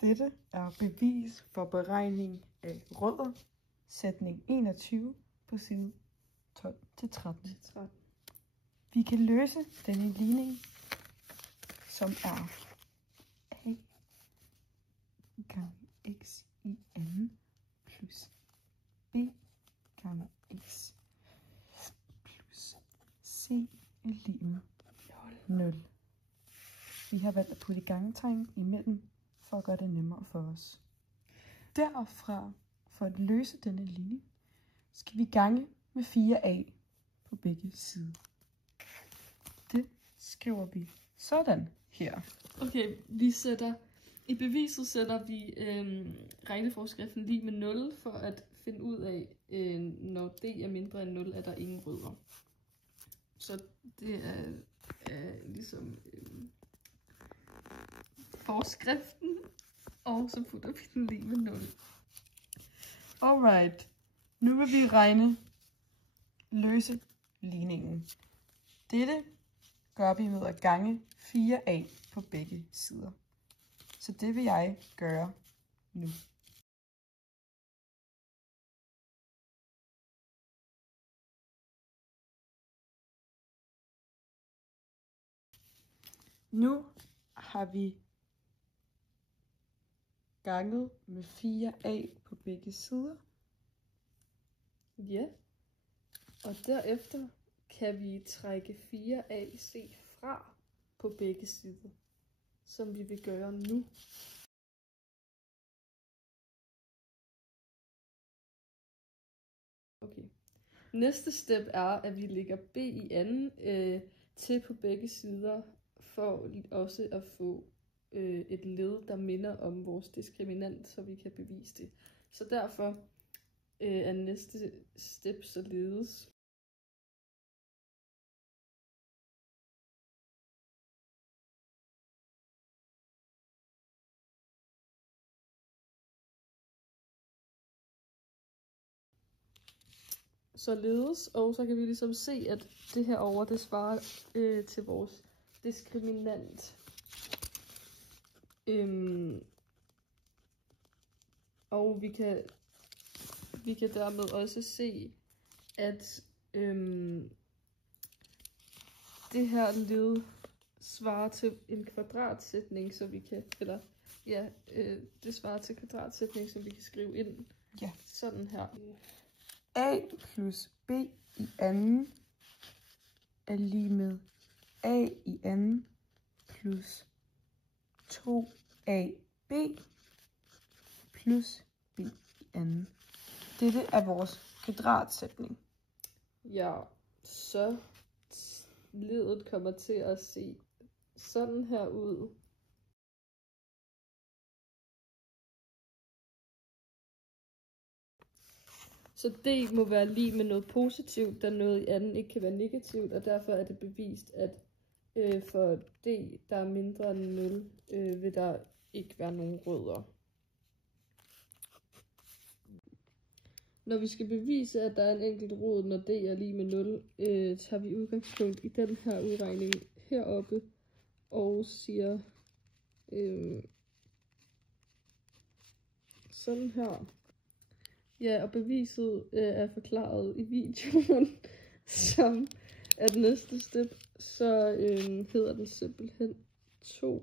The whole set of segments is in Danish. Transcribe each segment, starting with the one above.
Dette er bevis for beregning af rødder, sætning 21 på side 12-13. Vi kan løse denne ligning, som er a gange x i anden plus b gange x plus c er lig med 0. Vi har valgt at putte gangetegn imellem for at gøre det nemmere for os. Derfra, for at løse denne ligning, skal vi gange med 4a på begge sider. Det skriver vi sådan her. Okay, i beviset sætter vi regneforskriften lig med 0 for at finde ud af, når d er mindre end 0, er der ingen rødder. Så det er ligesom forskriften, og så putter vi den lig med 0. Alright, nu vil vi løse ligningen. Dette gør vi med at gange 4a på begge sider. Så det vil jeg gøre nu. Nu har vi ganget med 4a på begge sider. Ja, og derefter kan vi trække 4ac fra på begge sider, som vi vil gøre nu. Okay. Næste step er, at vi lægger b i anden til på begge sider, for også at få et led, der minder om vores diskriminant, så vi kan bevise det. Så derfor er næste step således. Således, og så kan vi ligesom se, at det her over det svarer til vores diskriminant. Og vi kan dermed også se, at det her led svarer til en kvadratsætning, så vi kan, det svarer til kvadratsætning, som vi kan skrive ind. Ja. Sådan her. A plus b i anden er lig med a i anden plus 2ab plus b i anden. Dette er vores kvadratsætning. Ja, så ledet kommer til at se sådan her ud. Så d må være lig med noget positivt, da noget i anden ikke kan være negativt, og derfor er det bevist, at for d, der er mindre end 0, vil der ikke være nogen rødder. Når vi skal bevise, at der er en enkelt rod, når d er lig med 0, tager vi udgangspunkt i den her udregning heroppe, og siger sådan her. Ja, og beviset er forklaret i videoen, som at næste step, så hedder den simpelthen 2ax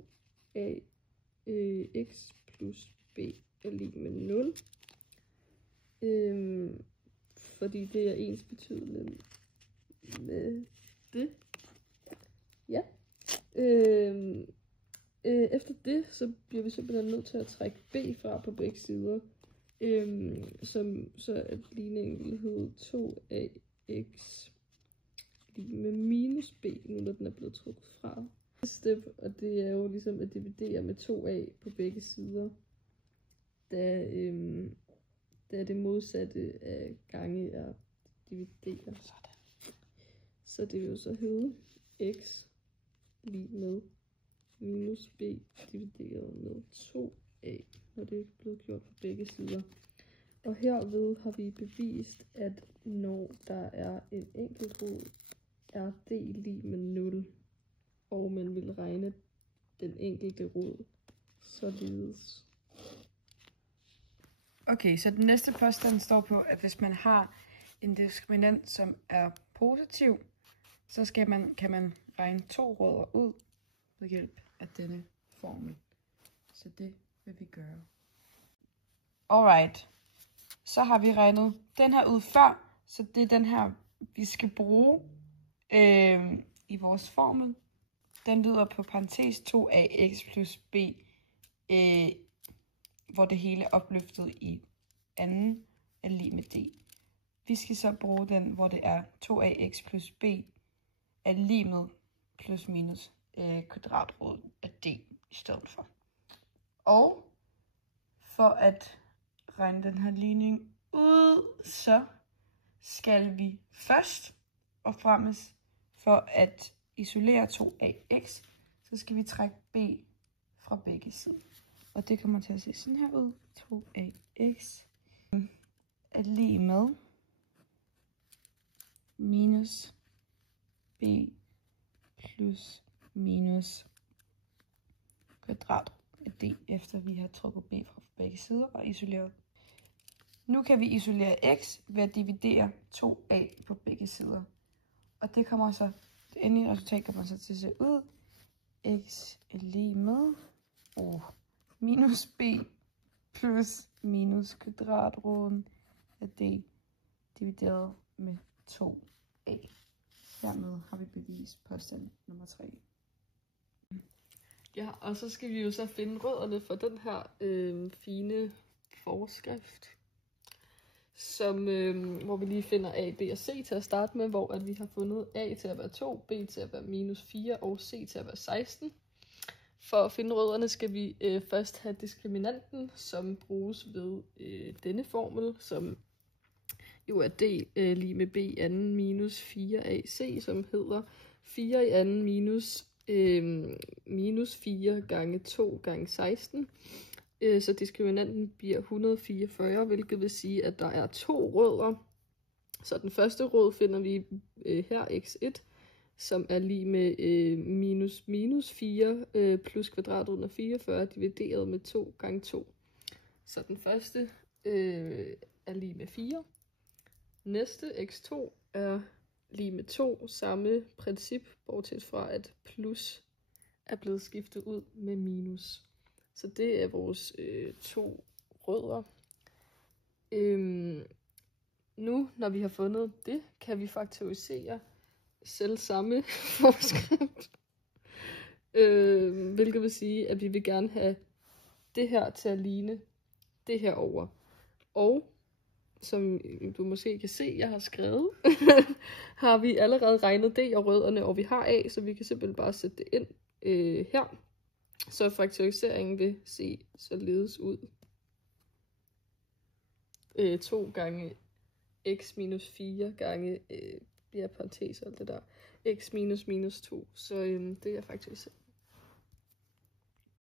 plus b er lig med 0. Fordi det er ensbetydende med det. Ja. Efter det, så bliver vi simpelthen nødt til at trække b fra på begge sider. Så at ligningen vil hedde 2ax lige med minus b, nu når den er blevet trukket fra. Step, og det er jo ligesom at dividere med 2a på begge sider, da det modsatte af gange er dividere. Så det vil jo så hedde x lige med minus b divideret med 2a, når det er blevet gjort på begge sider. Og herved har vi bevist, at når der er en enkelt rod, er d lig med 0, og man vil regne den enkelte rod således. Okay, så den næste påstand står på, at hvis man har en diskriminant, som er positiv, så kan man regne 2 rødder ud ved hjælp af denne formel. Så det vil vi gøre. Alright, så har vi regnet den her ud før, så det er den her, vi skal bruge i vores formel. Den lyder på parentes 2ax plus b, hvor det hele er opløftet i anden er lig med d. Vi skal så bruge den, hvor det er 2ax plus b er lig med plus minus kvadratroden af d i stedet for. Og for at regne den her ligning ud, så skal vi først og fremmest for at isolere 2ax, så skal vi trække b fra begge sider. Og det kommer til at se sådan her ud. 2ax er lig med minus b plus minus kvadrat af d, efter vi har trukket b fra begge sider og isoleret. Nu kan vi isolere x ved at dividere 2a på begge sider. Og det kommer så, det endelige resultat kommer så til at se ud. X er lig med minus b plus minus kvadratroden af d divideret med 2a. Dermed har vi bevist påstand nummer 3. Ja, og så skal vi jo så finde rødderne for den her fine forskrift, som, hvor vi lige finder A, B og C til at starte med, hvor at vi har fundet A til at være 2, B til at være minus 4 og C til at være 16. For at finde rødderne skal vi først have diskriminanten, som bruges ved denne formel, som jo er D lige med B anden minus 4AC, som hedder 4 i anden minus 4 gange 2 gange 16. Så diskriminanten bliver 144, hvilket vil sige, at der er 2 rødder. Så den første rød finder vi her x1, som er lige med minus 4 plus kvadratroden af 44 divideret med 2 gange 2. Så den første er lige med 4. Næste x2 er lige med 2, samme princip, bortset fra at plus er blevet skiftet ud med minus. Så det er vores 2 rødder. Nu, når vi har fundet det, kan vi faktorisere selv samme forskrift. Hvilket vil sige, at vi vil gerne have det her til at ligne det her over. Og som du måske kan se, jeg har skrevet, har vi allerede regnet D og rødderne, og vi har A, så vi kan simpelthen bare sætte det ind her. Så faktoriseringen vil se således ud. 2 gange x minus 4 gange, parentes og alt det der, x minus minus 2. Så det er faktorisering.